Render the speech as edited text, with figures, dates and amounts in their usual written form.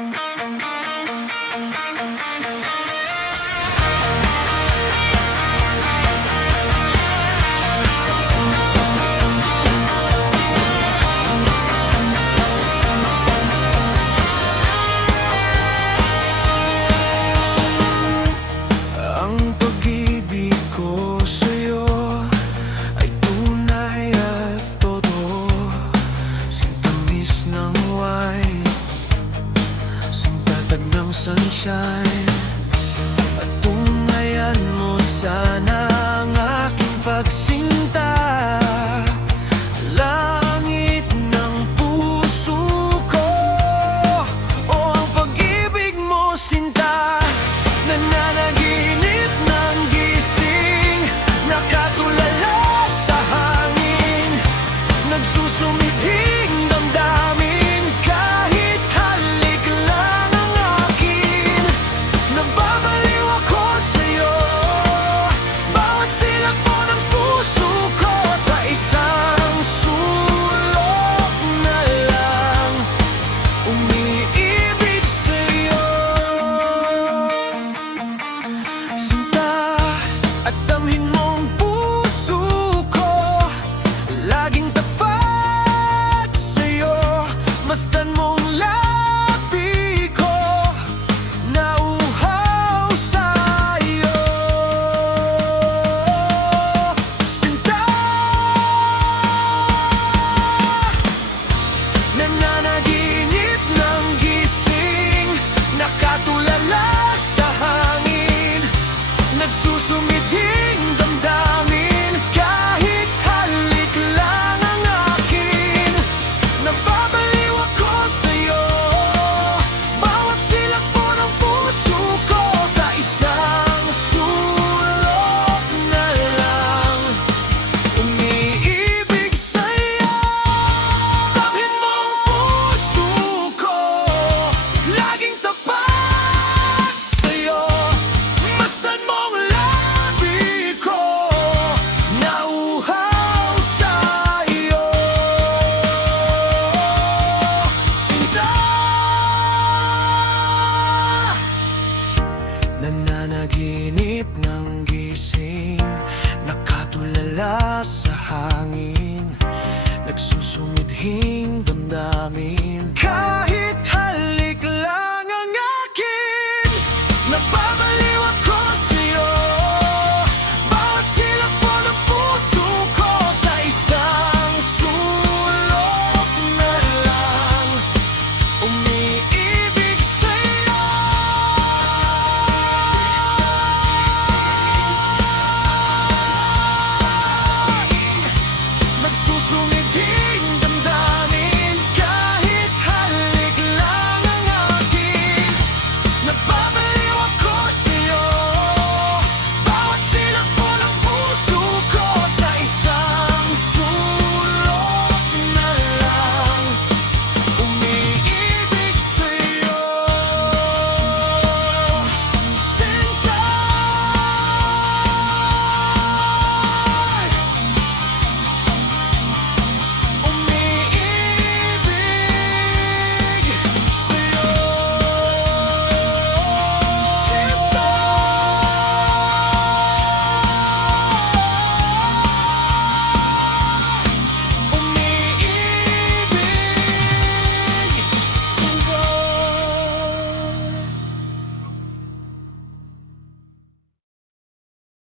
Ang pag-ibig ko sa'yo ay tunay at totoo. Singtamis ng wine, singtatag ng sunshine. At tungayan mo sana ang aking pagsinta, langit ng puso ko. O ang pag-ibig mo, sinta, nananaginip ng gising, nakatulala sa hangin, nagsusumithing damdamin. Kahit halik lang ang akin, nababaliw ako sa'yo. Bawat silap mo ng puso ko, sa isang sulok na lang umiibig sa'yo. Sinta, at damhin mong puso ko, laging tapat sa'yo. Masdan mo